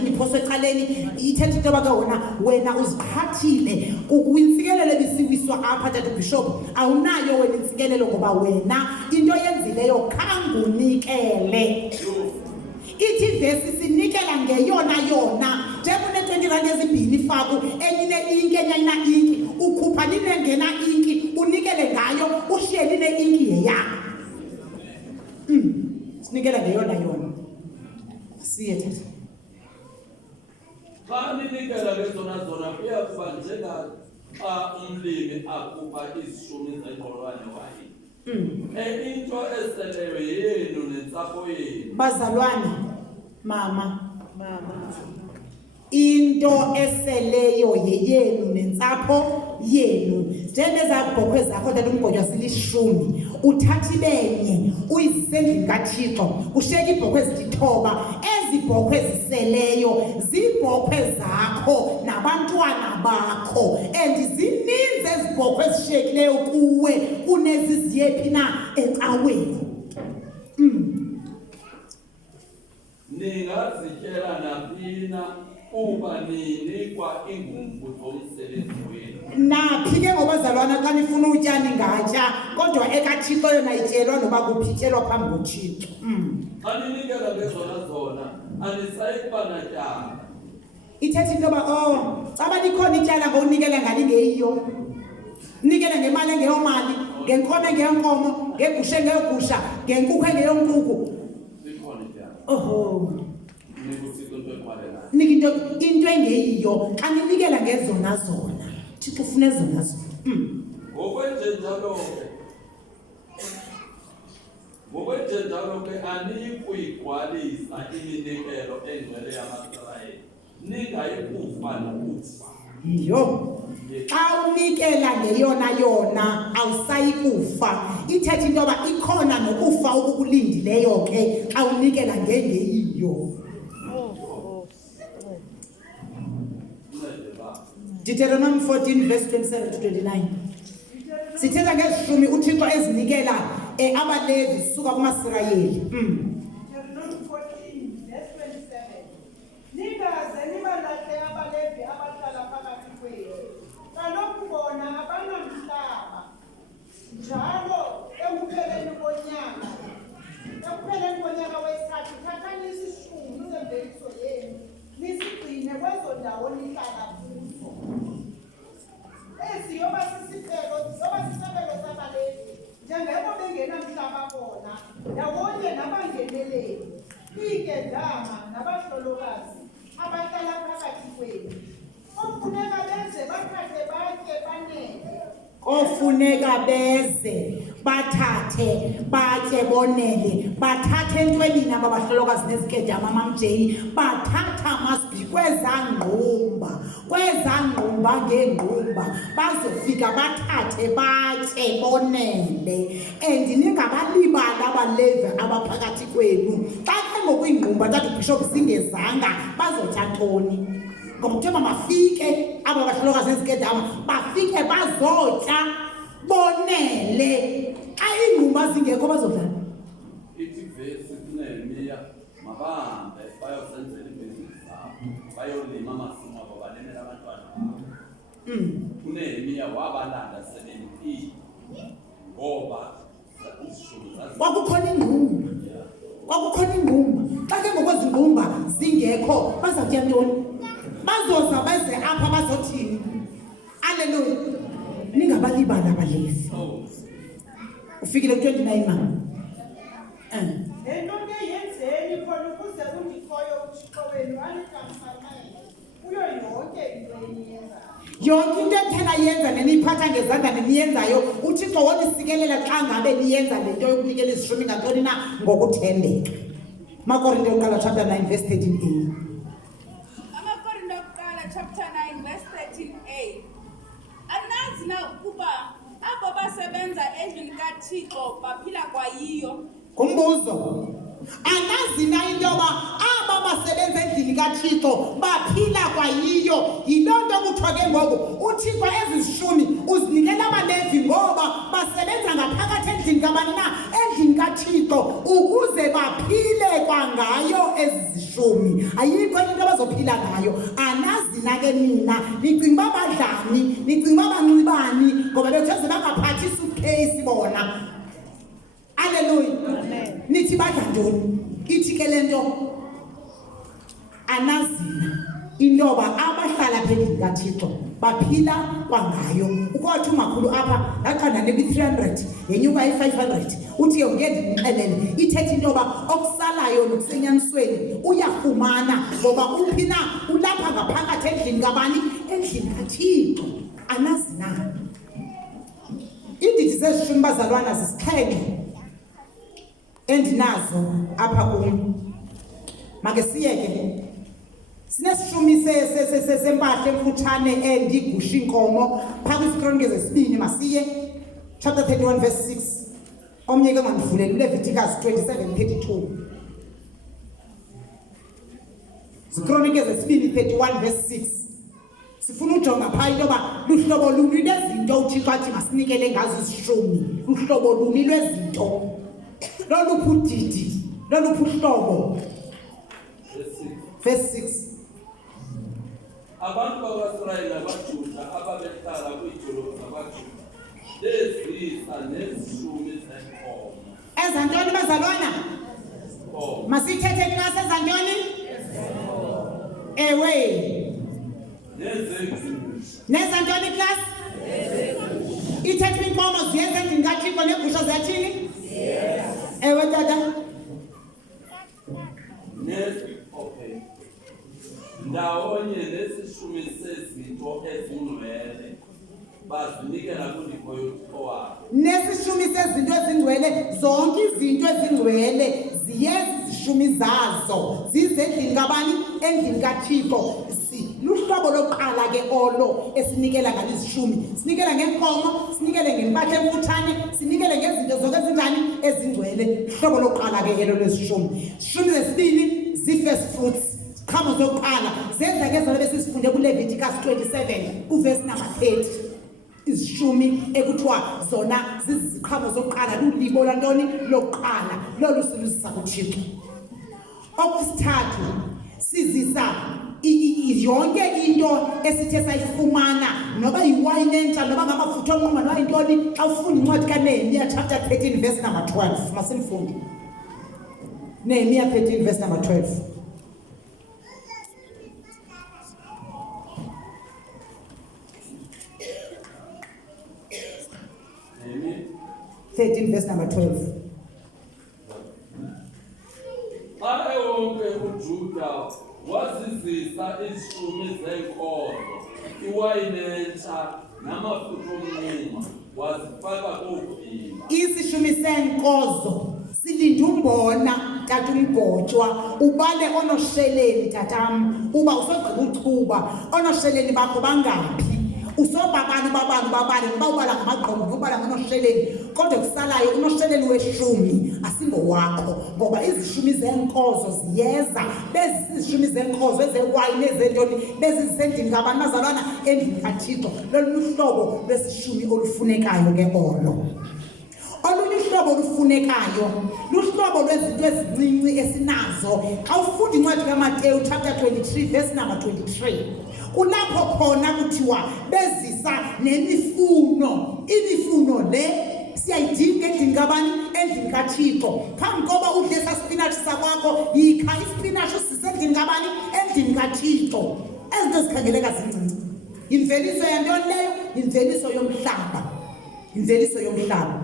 engxakini phoswe ecaleni ithetha into yoba ke wena uziphathile kwintsikelelo ebisiwiswa apha tata Bishop awunayo wena intsikelelo ngoba wena into yenzileyo khange unikele. Ithi vesi sinikela ngeyona njengune 20 rand ezibini faku enye inki enye inki ukhupha linengena inki unikele ngayo ushiye line inki yeyakho. Sinikela ngeyona siye tata. Xa ninikela ngezona kuyakuba njenga xa umlimi akhupha izishumi zengqolwane wakhe. Into eseleyo yenu nentsapho yenu. Bazalwane, mama. Into eseleyo yeyenu nentsapho yenu. Njengezabhokhwe zakho tata uMgojwa zili10, uthatha ibenye uyizisendlini kaThixo, ushiyeka iibhokhwe ezilithoba. Ezi bhokhwe ziseleyo ziibhokhwe zakho nabantwana bakho, and zininzi ezi bhokhwe ezishiyekileyo kuwe kuneziziyephi na ecaweni. Ningazityela naphina kuba ninikwa ingumbu zomsebenzi wenu. Naphi ke ngobazalwana xa nifuna utya ningatya, kodwa ekaThixo yona ityelwa noba kuphityelwa phambi koThixo. Xa ninikela ngezona anisayi kuba natyala. Ithetha into yoba xa likhona ityala ngowunikela ngalingeyiyo, nikela ngemali engeyomali, ngenkomo engeyonkomo, ngegusha engeyogusha, ngenkukhu engeyonkukhu. Likhona ityala. Oho. Into engeyiyo xa ninikela ngezona Thixo ufuna ezona. Ngokwenjenjalo ke aniyikuyigcwalisa iminikelo engcwele yamaSirayeli, ningayikufa nokufa. Yho, xa unikela ngeyona awusayi kufa. Ithetha into yoba ikhona nokufa okukulindileyo ke xa unikela ngengeyiyo. Deuteronomy 14 verse 27 to 29. Sithetha ngezishumi uThixo ezinikela abaLevi suka kumaSirayeli. Deuteronomy 14 verse 27. Ningaze nibalahle abaLevi abahlala phakathi kwenu. Kaloku bona abanamhlaba. Njalo ekupheleni konyaka wesithathu thathani isishumi semveliso yenu nisigcine kwezo ndawo nihlala kuzo. Yoba sisabelo sabaLevi njengoko bengenamhlaba bona ndawonye nabangeneleli, iinkedama nabahlolokazi abahlala phakathi kwenu. Ofuneka beze bathathe batye banele. Ofuneka beze bathathe batye bonele. Bathathe entweni naba bahlolokazi nezikedama mamjeyi, bathatha masibhi kwezangqumba ngengqumba, bazofika bathathe batye bonele. And ningabalibala abaLevi abaphakathi kwenu. Xa ke ngokwingqumba tata uBishop zingezanga bazotya ntoni? Ngoba kuthiwa bafike aba bahlolokazi nezikedama bafike bazotya bonele. Xa iingqumba zingekho bazodlala. Ithi vesi kuNehemiya mabahambe bayosenzela ibhizinisi zabo, bayolima amasimu abo, balimele abantwana babo. uNehemiya wabalanda 17 ngoba kwakukhona ingqumba. Xa ke ngokwezingqumba zingekho bazawutya ntoni? Bazoza beze apha bazothini? Haleluya. Ningabalibala abaLevi. Ufikile ku-29 mama. Lento ke yenzeni khona ukuze kundikhoyo uThixo wenu anikamsamele kuyo yonke into eniyenzayo. Yonke into ethena yenza neniyiphatha ngezandla neniyenzayo uThixo wonisikelela xa ngabe niyenza lento yokunikela izishumi ngantoni na ngokuthembeka. Makorinte oqala chapter 9 verse 13a. Amakorinte oqala chapter 9 verse 13a. Anazi na ukuba abo basebenza endlini kaThixo baphila kwayiyo. Kumbuzo. Anazi na into yoba aba basebenza endlini kaThixo baphila kwayiyo. Yiloo nto kuthiwa ke ngoku uThixo ezishumi uzinikela abaLevi ngoba basebenza ngaphakathi endlini kabani na? Endlini kaThixo. kaThixo ukuze baphile kwangayo ezizishumi. Ayikho into abazophila ngayo. Anazi na ke nina nicinga uba badlani, nicinga uba banxibani ngoba betheze bangaphathi suitcase bona. Hallelujah. Amen. Nithi badla ntoni? Ithi ke lento anazina intoba abahlala phendini kaThixo baphila kwangayo. Ukwathi umakhulu apha yaqanda nebi 300 yenyuka i500 uthi ke ngeke ndinixelele ithethe intoba okusalayo nokusenyanisweni uyafumana ngoba uphina ulapha ngaphakathi endlini kabani? Endlini kaThixo. Anazina indidi zeshumi bazalwana zisixhenxe endinazo apha kum. Make siyeke sinesishumi sempahla emfutshane endigusha inkomo phaa kwisikronikezi esibini. Masiye chapter 31 verse 6. Omnye ke mandivulele Leviticus 27:32. Sikronikezi esibini 31 verse 6. Sifuna ujonga phaa intoba luhlobo luni lwezinto uThixo athi masinikele ngazo izishumi. Luhlobo luni lwezinto, loluphi udidi, loluphi uhlobo. Verse 6. Abantu bakwaIsrayeli abaJuda ababehlala kwiidolophu zakwaJuda lezisa nezishumi zenkomo. Ezantoni bazalwana? Masithethe klasi ezantoni? Ewe. Nezantoni klasi? Ithethe inkomo ziyenze endlini kaThixo neegusha ziyathini? Ewe tata. Okay. Ndawonye nesishumi sezinto ezingcwele bazinikela kwindipho yoThixo wabo. Nesishumi sezinto ezingcwele, zonke izinto ezingcwele ziyeza izishumi zazo zizendlini kabani? Endlini kaThixo. Luhlobo lokuqala ke olo esinikela ngalo izishumi. Sinikela ngenkomo, sinikele ngempahla emfutshane, sinikele ngezinto zonke ezinjani? Ezingcwele. Uhlobo lokuqala ke elo lwezishumi. Ishumi lesibini zii-first fruits, iziqhamo zokuqala. Zenza ke zona besisifunde kuLeviticus 27 uverse number 30. Izishumi ekuthiwa zona ziziqhamo zokuqala, lulibo lantoni? Lokuqala. Lolu siluzisa kuThixo. Okwesithathu sizisa yonke into esithe sayifumana, noba yiwayini entsha, noba ngamafutha onquma, noba yintoni. Xa ufunda incwadi kaNehemiya chapter 13 verse number 12, masimfunde Nehemiya 13 verse number 12. Nehemiya 13 verse number 12. Xa wonke uJuda wazizisa izishumi zenkomo, iwayini entsha namafutha omnquma, wazifaka koobhima. Isishumi seenkozo silinde umbona tata umgotshwa, ubale onosheleni tatam uba usogqiba uchuba. Onosheleni bakho bangaphi? Usobabani babani ngoba ubala ngamagqongo, ubala ngonosheleni, kodwa kusalayo unosheleni weshumi asingowakho ngoba izishumi zeenkozo ziyeza. Bezizishumi zeenkozo ezewayini ezentoni bezizisendlini kabani bazalwana? Endlini kaThixo. Lolu luhlobo lwesishumi olufunekayo ke olo. Olunye uhlobo olufunekayo luhlobo lwezinto ezincinci esinazo. Xa ufunda incwadi kaMateyu chapter 23 verse number 23, kulapho khona kuthiwa bezisa nemifuno. Imifuno le siyayidinga endlini kabani? Endlini kaThixo. Phambi koba udle esasipinatshi sakwakho, yikha isipinatshi usisendlini kabani? Endlini kaThixo. Ezinto zikhangeleka zincinci. Imveliso yantoni leyo? Imveliso yomhlaba. Imveliso yomhlaba.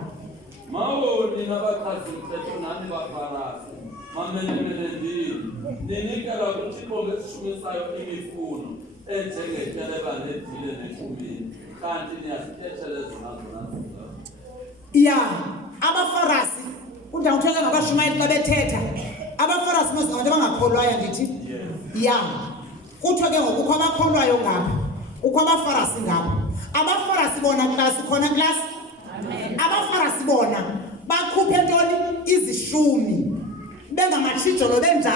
Mawoni nabachazi-mthetho nani baFarisi, mamenemene ndini, ninikela kuThixo ngesishumi sayo imifuno enjengeteleba nedile nekumini, kanti niyazithethele zona zinto. Ya, abaFarisi udawuthola ngabashumayeli xa bethetha. AbaFarisi ngabantu abangakholwayo ndithi. Ya. Kuthiwa ke ngoku kukho abakholwayo ngapha, kukho abaFarisi ngapha. AbaFarisi bona klasi khona klasi. AbaFarisi bona bakhuphe ntoni? Izishumi bengamatshijolo benjalo.